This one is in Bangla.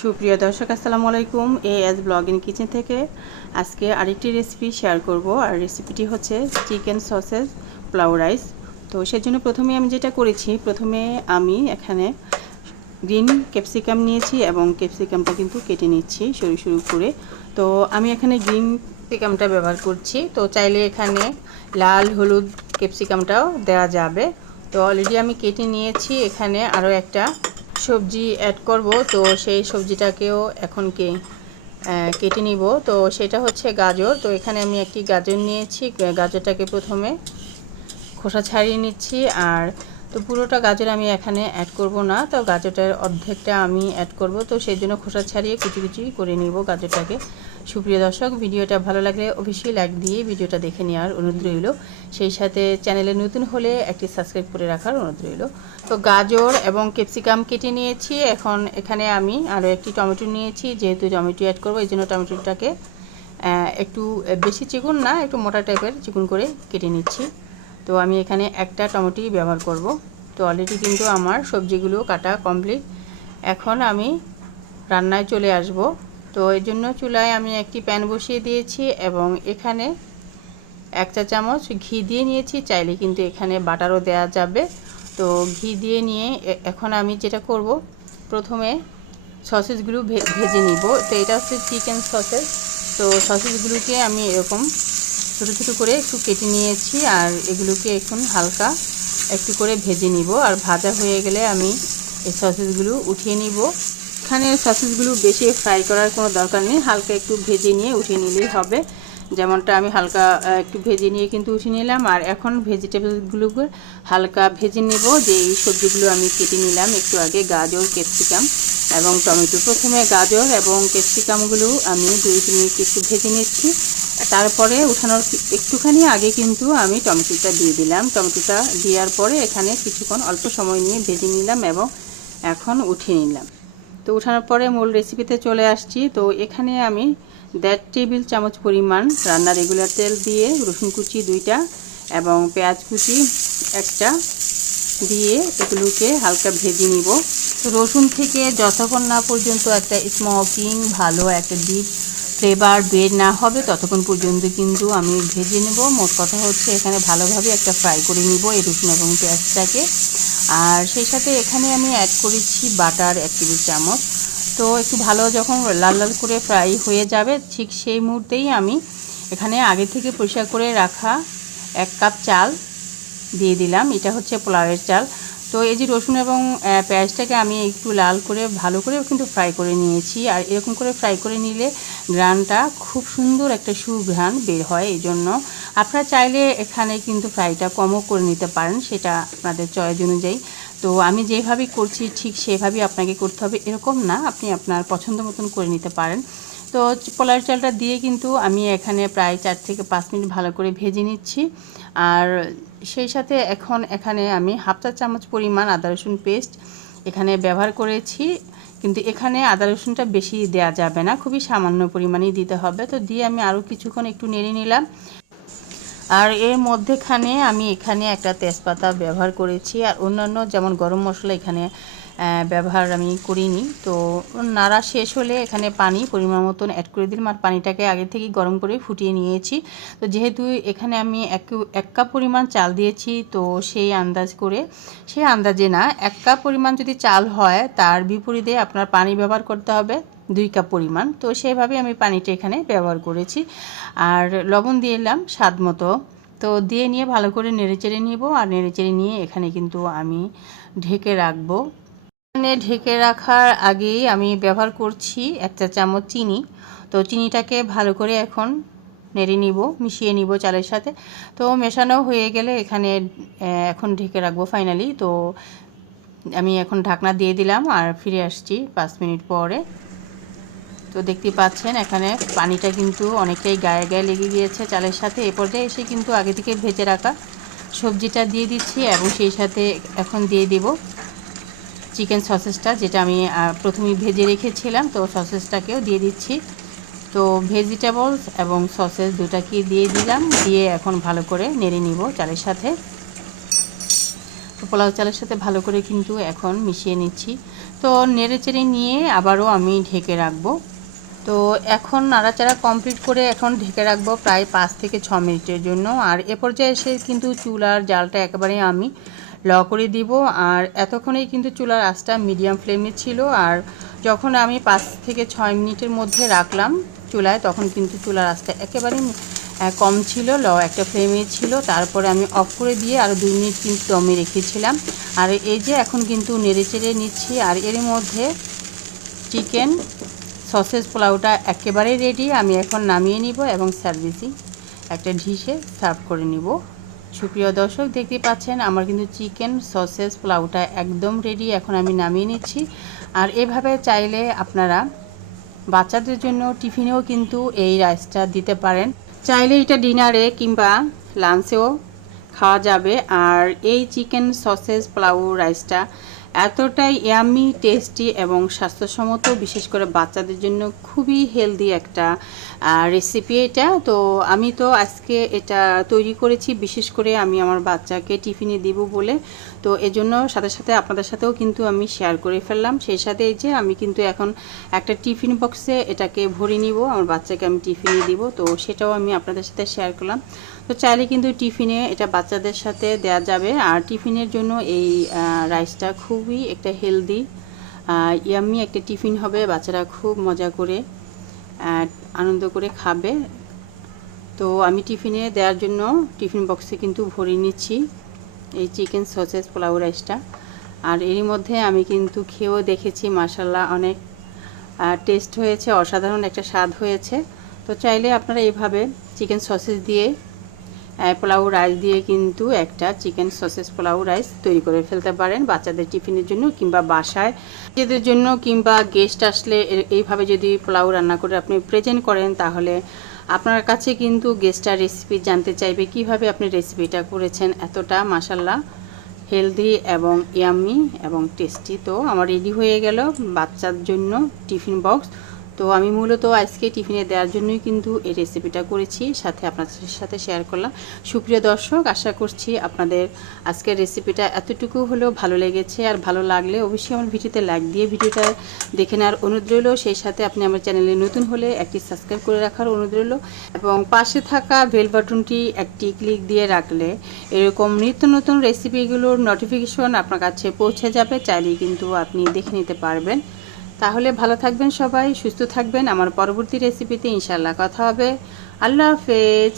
সুপ্রিয় দর্শক, আসসালামু আলাইকুম। A S blog in kitchen থেকে আজকে আরেকটি রেসিপি শেয়ার করব। আর রেসিপিটি হচ্ছে চিকেন সসেস পোলাও রাইস। তো সেজন্য প্রথমে আমি যেটা করেছি, প্রথমে আমি এখানে গ্রিন ক্যাপসিকাম নিয়েছি এবং ক্যাপসিকামটা কিন্তু কেটে নিচ্ছি সরু সরু করে। তো আমি এখানে গ্রিন ক্যাপসিকামটা ব্যবহার করছি। তো চাইলে এখানে লাল, হলুদ ক্যাপসিকামটাও দেওয়া যাবে। তো অলরেডি আমি কেটে নিয়েছি। এখানে আরও একটা সবজি অ্যাড করব। তো সেই সবজিটাকেও এখন কে কেটে নিব। তো সেটা হচ্ছে গাজর। তো এখানে আমি একটি গাজর নিয়েছি। গাজরটাকে প্রথমে খোসা ছাড়িয়ে নিচ্ছি। আর তো পুরোটা গাজর আমি এখানে অ্যাড করব না। তো গাজরটার অর্ধেকটা আমি অ্যাড করব। তো সেই জন্য খোসা ছাড়িয়ে কুচি কুচি করে নিব গাজরটাকে। সুপ্রিয় দর্শক, ভিডিওটা ভালো লাগলে অবশ্যই লাইক দিয়ে ভিডিওটা দেখে নেওয়ার অনুরোধ রইল। সেই সাথে চ্যানেলে নতুন হলে একটি সাবস্ক্রাইব করে রাখার অনুরোধ রইল। তো গাজর এবং ক্যাপসিকাম কেটে নিয়েছি। এখন এখানে আমি আরও একটি টমেটো নিয়েছি। যেহেতু টমেটো অ্যাড করব, এই জন্য টমেটোটাকে একটু বেশি চিকুন না, একটু মোটা টাইপের চিকুন করে কেটে নিচ্ছি। তো আমি এখানে একটা টমেটোই ব্যবহার করব। তো অলরেডি কিন্তু আমার সবজিগুলো কাটা কমপ্লিট এখন আমি রান্নায় চলে আসব। তো এই জন্য চুলায় আমি একটি প্যান বসিয়ে দিয়েছি এবং এখানে এক চা চামচ ঘি দিয়ে নিয়েছি। চাইলে কিন্তু এখানে বাটারও দেওয়া যাবে। তো ঘি দিয়ে নিয়ে এখন আমি যেটা করব, প্রথমে সসেসগুলো ভেজে নিব। তো এটা হচ্ছে চিকেন সসেস। তো সসেসগুলোকে আমি এরকম ছোটো ছোটো করে একটু কেটে নিয়েছি আর এগুলোকে এখন হালকা একটু করে ভেজে নিব। আর ভাজা হয়ে গেলে আমি এই সসেসগুলো উঠিয়ে নিব। এখানে সসেসগুলো বেশি ফ্রাই করার কোনো দরকার নেই। হালকা একটু ভেজে নিয়ে উঠিয়ে নিলেই হবে। যেমনটা আমি হালকা একটু ভেজে নিয়ে কিন্তু উঠিয়ে নিলাম। আর এখন ভেজিটেবলগুলোকে হালকা ভেজে নেব। যে এই সবজিগুলো আমি কেটে নিলাম একটু আগে, গাজর, ক্যাপসিকাম এবং টমেটো। প্রথমে গাজর এবং ক্যাপসিকামগুলো আমি দুই মিনিট একটু ভেজে নিচ্ছি। তারপরে উঠানোর একটুখানি আগে কিন্তু আমি টমেটোটা দিয়ে দিলাম। টমেটোটা দেওয়ার পরে এখানে কিছুক্ষণ অল্প সময় নিয়ে ভেজে নিলাম এবং এখন উঠিয়ে নিলাম। তো উঠানোর পরে মূল রেসিপিতে চলে আসছি। তো এখানে আমি দেড় টেবিল চামচ পরিমাণ রান্না রেগুলার তেল দিয়ে রসুন কুচি দুইটা এবং পেঁয়াজ কুচি একটা দিয়ে এগুলোকে হালকা ভেজে নিব। তো রসুন থেকে যতক্ষণ না পর্যন্ত একটা স্মোকিং ভালো একটা ডিপ ফ্লেভার বের না হবে, ততক্ষণ পর্যন্ত কিন্তু আমি ভেজে নেব। মোট কথা হচ্ছে এখানে ভালোভাবে একটা ফ্রাই করে নিব এই রসুন এবং পেঁয়াজটাকে। আর সেই সাথে এখানে আমি অ্যাড করেছি বাটার এক টেবিল চামচ। তো একটু ভালো যখন লাল লাল করে ফ্রাই হয়ে যাবে, ঠিক সেই মুহূর্তেই আমি এখানে আগে থেকে পরিষ্কার করে রাখা এক কাপ চাল দিয়ে দিলাম। এটা হচ্ছে পোলাওয়ের চাল। তো এই যে রসুন এবং পেঁয়াজটাকে আমি একটু লাল করে, ভালো করে কিন্তু ফ্রাই করে নিয়েছি। আর এরকম করে ফ্রাই করে নিলে ঘ্রানটা খুব সুন্দর একটা সুঘ্রাণ বের হয় এই জন্য আপনারা চাইলে এখানে কিন্তু ফ্রাইটা কমও করে নিতে পারেন, সেটা আপনাদের চয়েস অনুযায়ী। তো আমি যেভাবে করছি ঠিক সেভাবেই আপনাকে করতে হবে, এরকম না, আপনি আপনার পছন্দ মতন করে নিতে পারেন। তো পোলার চালটা দিয়ে কিন্তু আমি এখানে প্রায় চার থেকে পাঁচ মিনিট ভালো করে ভেজে নিচ্ছি। আর সেই সাথে এখন এখানে আমি হাফ চা চামচ পরিমাণ আদা রসুন পেস্ট এখানে ব্যবহার করেছি। কিন্তু এখানে আদা রসুনটা বেশি দেওয়া যাবে না, খুবই সামান্য পরিমাণেই দিতে হবে। তো দিয়ে আমি আরও কিছুক্ষণ একটু নেড়ে নিলাম। আর এর মধ্যেখানে আমি এখানে একটা তেজপাতা ব্যবহার করেছি। আর অন্যান্য যেমন গরম মশলা এখানে ব্যবহার আমি করিনি। তো নাড়া শেষ হলে এখানে পানি পরিমাণ মতন অ্যাড করে দিলাম। আর পানিটাকে আগে থেকে গরম করে ফুটিয়ে নিয়েছি। তো যেহেতু এখানে আমি এক এক কাপ পরিমাণ চাল দিয়েছি, তো সেই আন্দাজ করে, সেই আন্দাজে না, এক কাপ পরিমাণ যদি চাল হয়, তার বিপরীতে আপনার পানি ব্যবহার করতে হবে দুই কাপ পরিমাণ। তো সেভাবে আমি পানিটা এখানে ব্যবহার করেছি। আর লবণ দিয়ে এলাম স্বাদ মতো। তো দিয়ে নিয়ে ভালো করে নেড়ে নেড়েচেড়ে নিব। আর নেড়ে নেড়েচেড়ে নিয়ে এখানে কিন্তু আমি ঢেকে রাখব। এখানে ঢেকে রাখার আগেই আমি ব্যবহার করছি এক চা চামচ চিনি। তো চিনিটাকে ভালো করে এখন নেড়ে নিব, মিশিয়ে নিব চালের সাথে। তো মেশানো হয়ে গেলে এখানে এখন ঢেকে রাখব ফাইনালি তো আমি এখন ঢাকনা দিয়ে দিলাম আর ফিরে আসছি পাঁচ মিনিট পরে। তো দেখতে পাচ্ছেন এখানে পানিটা কিন্তু অনেকটাই গায়ে গায়ে লেগে গিয়েছে চালের সাথে। এ পর্যায়ে এসে কিন্তু আগে থেকে ভেজে রাখা সবজিটা দিয়ে দিচ্ছি এবং সেই সাথে এখন দিয়ে দেব চিকেন সসেসটা, যেটা আমি প্রথমে ভেজে রেখেছিলাম, তো সসেসটাকেও দিয়ে দিচ্ছি। তো ভেজিটেবলস এবং সসেস দুটাকে দিয়ে দিলাম, দিয়ে এখন ভালো করে নেড়ে নিব চালের সাথে। তো পোলাও চালের সাথে ভালো করে কিন্তু এখন মিশিয়ে নিচ্ছি। তো নেড়ে চেড়ে নিয়ে আবারও আমি ঢেকে রাখব। তো এখন নাড়াচাড়া কমপ্লিট করে এখন ঢেকে রাখব প্রায় পাঁচ থেকে ছ মিনিটের জন্য। আর এ পর্যায়ে এসে কিন্তু চুলার জালটা একেবারেই আমি ল করে দিব। আর এতক্ষণেই কিন্তু চুলার আঁচটা মিডিয়াম ফ্লেমে ছিল। আর যখন আমি পাঁচ থেকে ছয় মিনিটের মধ্যে রাখলাম চুলায়, তখন কিন্তু চুলার আঁচটা একেবারেই কম ছিল। ল একটা ফ্লেমে ছিল। তারপরে আমি অফ করে দিয়ে আরও দুই মিনিট কিন্তু দমে রেখেছিলাম। আর এই যে এখন কিন্তু নেড়ে চেড়ে নিচ্ছি। আর এর মধ্যে চিকেন সসেজ পোলাওটা একেবারে রেডি আমি এখন নামিয়ে নিব এবং সার্ভিসিং একটা ঢিসে সার্ভ করে নিব। সুপ্রিয় দর্শক দেখতে পাচ্ছেন আমার কিন্তু চিকেন সসেস পোলাওটা একদম রেডি এখন আমি নামিয়ে নিচ্ছি। আর এভাবে চাইলে আপনারা বাচ্চাদের জন্য টিফিনেও কিন্তু এই রাইসটা দিতে পারেন। চাইলে এটা ডিনারে কিংবা লাঞ্চেও খাওয়া যাবে। আর এই চিকেন সসেস পোলাও রাইসটা এতটাই ইয়ামি টেস্টি এবং স্বাস্থ্যসম্মত, বিশেষ করে বাচ্চাদের জন্য খুবই হেলদি একটা রেসিপি এটা। তো আমি তো আজকে এটা তৈরি করেছি, বিশেষ করে আমি আমার বাচ্চাকে টিফিনে দিব বলে। তো এজন্য সাথে সাথে আপনাদের সাথেও কিন্তু আমি শেয়ার করে ফেললাম। সেই সাথে এই যে আমি কিন্তু এখন একটা টিফিন বক্সে এটাকে ভরে নিব। আমার বাচ্চাকে আমি টিফিনে দিব। তো সেটাও আমি আপনাদের সাথে শেয়ার করলাম। তো চাইলে কিন্তু টিফিনে এটা বাচ্চাদের সাথে দেয়া যাবে। আর টিফিনের জন্য এই রাইসটা খুবই একটা হেলদি ইয়াম্মি একটা টিফিন হবে। বাচ্চারা খুব মজা করে আনন্দ করে খাবে। তো আমি টিফিনে দেওয়ার জন্য টিফিন বক্সে কিন্তু ভরে নিচ্ছি এই চিকেন সসেস পোলাও রাইসটা। আর এরই মধ্যে আমি কিন্তু খেয়েও দেখেছি মাসাল্লাহ অনেক টেস্ট হয়েছে, অসাধারণ একটা স্বাদ হয়েছে। তো চাইলে আপনারা এইভাবে চিকেন সসেস দিয়ে পোলাও রাইস দিয়ে কিন্তু একটা চিকেন সসেস পোলাও রাইস তৈরি করে ফেলতে পারেন বাচ্চাদের টিফিনের জন্য কিংবা বাসায়। নিজেদের জন্য কিংবা গেস্ট আসলে এইভাবে যদি পোলাও রান্না করে আপনি প্রেজেন্ট করেন তাহলে আপনার কাছে কিন্তু গেস্টটা রেসিপি জানতে চাইবে কীভাবে আপনি রেসিপিটা করেছেন এতটা মাসাল্লাহ হেলদি এবং ইয়ামি এবং টেস্টি তো আমার রেডি হয়ে গেল বাচ্চার জন্য টিফিন বক্স তো আমি মূলত আজকে টিফিনে দেওয়ার জন্যই কিন্তু এই রেসিপিটা করেছি, সাথে আপনাদের সাথে শেয়ার করলাম। সুপ্রিয় দর্শক, আশা করছি আপনাদের আজকের রেসিপিটা এতটুকু হলেও ভালো লেগেছে। আর ভালো লাগলে অবশ্যই আমার ভিডিওতে লাইক দিয়ে ভিডিওটা দেখে নেওয়ার অনুরোধ রইল। সেই সাথে আপনি আমার চ্যানেলে নতুন হলে একটি সাবস্ক্রাইব করে রাখার অনুরোধ রইল। এবং পাশে থাকা বেল বাটনটি একটি ক্লিক দিয়ে রাখলে এরকম নিত্য নতুন রেসিপিগুলোর নোটিফিকেশন আপনার কাছে পৌঁছে যাবে। চাইলেই কিন্তু আপনি দেখে নিতে পারবেন। তাহলে ভালো থাকবেন সবাই সুস্থ থাকবেন। আমার পরবর্তী রেসিপিতে ইনশাল্লাহ কথা হবে। আল্লাহ হাফেজ।